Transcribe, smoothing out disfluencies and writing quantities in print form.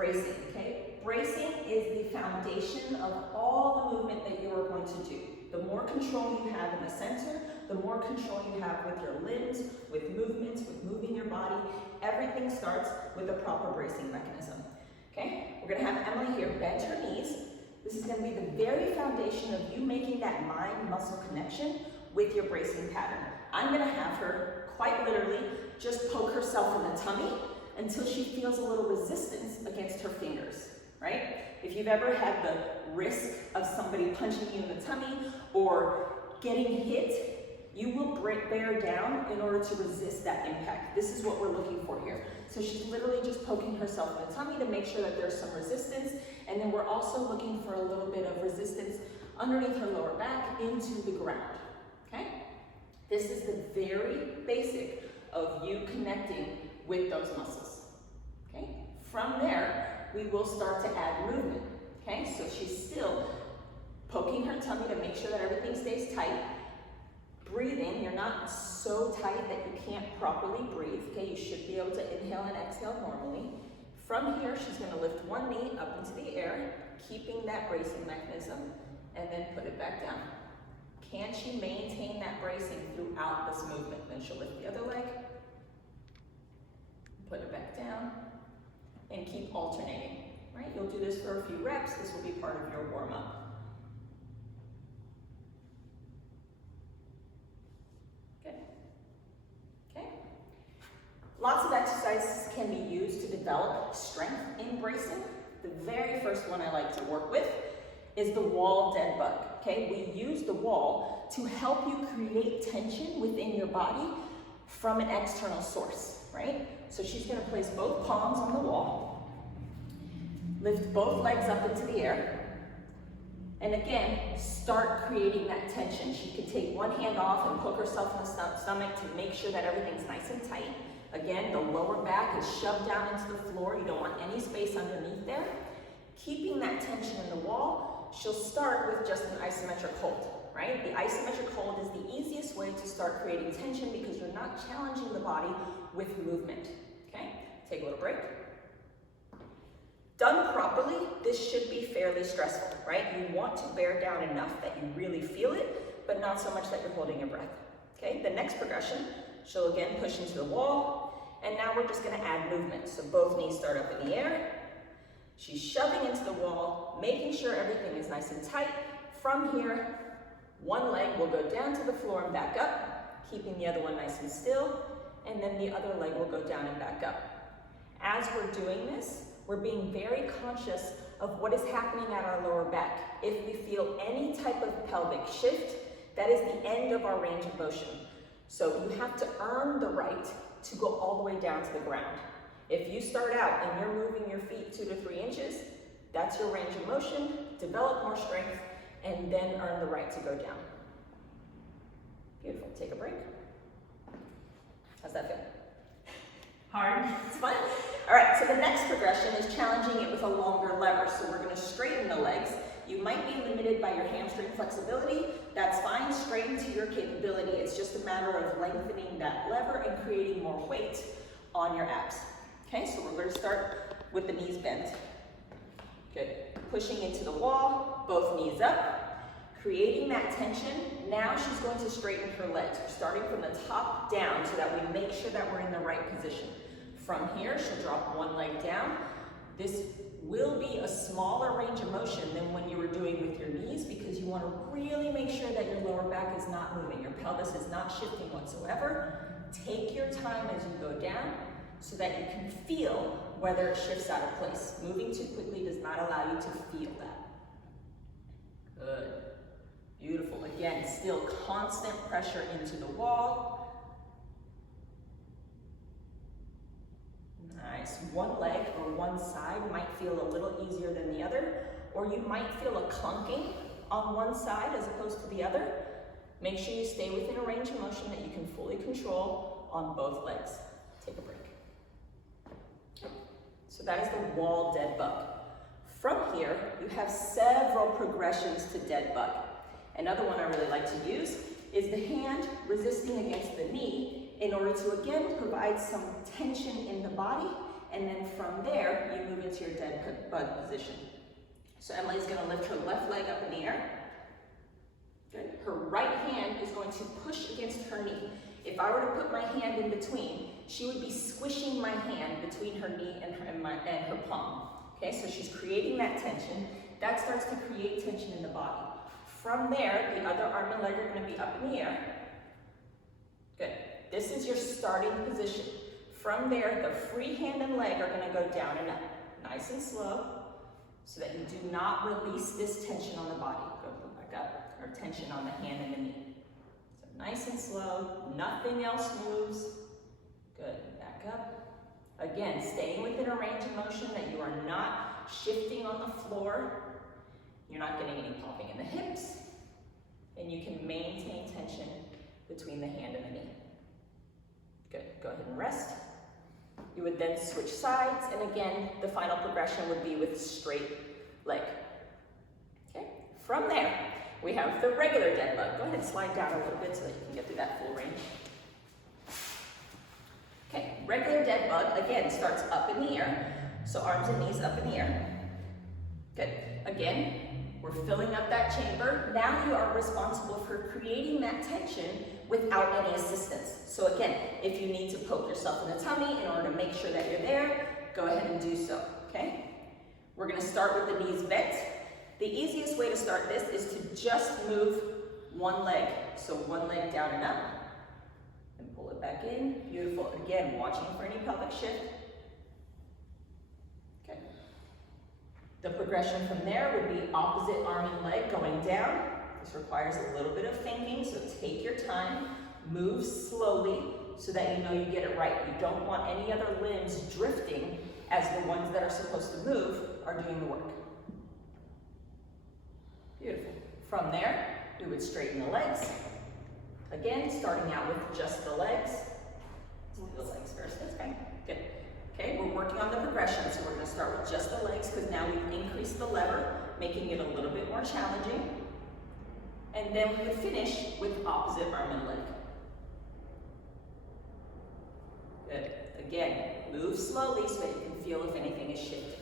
bracing, okay? Bracing is the foundation of all the movement that you are going to do. The more control you have in the center, the more control you have with your limbs, with movements, with moving your body. Everything starts with a proper bracing mechanism, okay? We're gonna have Emily here bend her knees. This is gonna be the very foundation of you making that mind-muscle connection with your bracing pattern. I'm gonna have her, quite literally, just poke herself in the tummy until she feels a little resistance against her fingers, right? If you've ever had the risk of somebody punching you in the tummy or getting hit, you will bear down in order to resist that impact. This is what we're looking for here. So she's literally just poking herself in the tummy to make sure that there's some resistance, and then we're also looking for a little bit of resistance underneath her lower back into the ground, okay? This is the very basic of you connecting with those muscles, okay? From there, we will start to add movement, okay? So she's still poking her tummy to make sure that everything stays tight. Breathing, you're not so tight that you can't properly breathe, okay? You should be able to inhale and exhale normally. From here, she's gonna lift one knee up into the air, keeping that bracing mechanism, and then put it back down. Can she maintain that bracing throughout this movement? Then she'll lift the other leg, put it back down, and keep alternating, right? You'll do this for a few reps. This will be part of your warm-up. Lots of exercises can be used to develop strength in bracing. The very first one I like to work with is the wall dead bug, okay? We use the wall to help you create tension within your body from an external source, right? So she's gonna place both palms on the wall, lift both legs up into the air, and again, start creating that tension. She could take one hand off and poke herself in the stomach to make sure that everything's nice and tight. Again, the lower back is shoved down into the floor. You don't want any space underneath there. Keeping that tension in the wall, she'll start with just an isometric hold, right? The isometric hold is the easiest way to start creating tension because you're not challenging the body with movement, okay? Take a little break. Done properly, this should be fairly stressful, right? You want to bear down enough that you really feel it, but not so much that you're holding your breath, okay? The next progression, she'll again push into the wall, and now we're just gonna add movement. So both knees start up in the air. She's shoving into the wall, making sure everything is nice and tight. From here, one leg will go down to the floor and back up, keeping the other one nice and still, and then the other leg will go down and back up. As we're doing this, we're being very conscious of what is happening at our lower back. If we feel any type of pelvic shift, that is the end of our range of motion. So you have to earn the right to go all the way down to the ground. If you start out and you're moving your feet 2 to 3 inches, that's your range of motion. Develop more strength and then earn the right to go down. Beautiful, take a break. How's that feel? Hard? It's fun. All right, so the next progression is challenging it with a longer lever. So we're gonna straighten the legs. You might be limited by your hamstring flexibility. That's fine, straighten to your capability. It's just a matter of lengthening that lever and creating more weight on your abs. Okay, so we're gonna start with the knees bent. Good, pushing into the wall, both knees up, creating that tension. Now she's going to straighten her legs. We're starting from the top down so that we make sure that we're in the right position. From here, she'll drop one leg down. This will be a smaller range of motion than when you were doing with your knees because you want to really make sure that your lower back is not moving. Your pelvis is not shifting whatsoever. Take your time as you go down so that you can feel whether it shifts out of place. Moving too quickly does not allow you to feel that. Good. Beautiful. Again, still constant pressure into the wall. Nice. One leg or one side might feel a little easier than the other, or you might feel a clunking on one side as opposed to the other. Make sure you stay within a range of motion that you can fully control on both legs. Take a break. So that is the wall dead bug. From here, you have several progressions to dead bug. Another one I really like to use is the hand resisting against the knee in order to again provide some tension in the body and then from there, you move into your dead bug position. So Emily's gonna lift her left leg up in the air. Good. Her right hand is going to push against her knee. If I were to put my hand in between, she would be squishing my hand between her knee and her palm. Okay, so she's creating that tension. That starts to create tension in the body. From there, the other arm and leg are going to be up in the air. Good. This is your starting position. From there, the free hand and leg are going to go down and up. Nice and slow, so that you do not release this tension on the body. Go back up, or tension on the hand and the knee. So nice and slow, nothing else moves. Good, back up. Again, staying within a range of motion that you are not shifting on the floor. You're not getting any popping in the hips. And you can maintain tension between the hand and the knee. Good, go ahead and rest. You would then switch sides, and again, the final progression would be with straight leg. Okay, from there, we have the regular dead bug. Go ahead and slide down a little bit so that you can get through that full range. Okay, regular dead bug, again, starts up in the air. So arms and knees up in the air. Good. Again, we're filling up that chamber. Now you are responsible for creating that tension without any assistance. So again, if you need to poke yourself in the tummy in order to make sure that you're there, go ahead and do so, okay? We're gonna start with the knees bent. The easiest way to start this is to just move one leg. So one leg down and up. And pull it back in. Beautiful. Again, watching for any pelvic shift. Okay. The progression from there would be opposite arm and leg going down. This requires a little bit of thinking, so take your time. Move slowly so that you know you get it right. You don't want any other limbs drifting as the ones that are supposed to move are doing the work. Beautiful. From there, we would straighten the legs. Again, starting out with just the legs. Let's do the legs first, that's fine. Good. Okay, we're working on the progression, so we're gonna start with just the legs because now we've increased the lever, making it a little bit more challenging. And then we would finish with opposite arm and leg. Good. Again, move slowly so that you can feel if anything is shifting.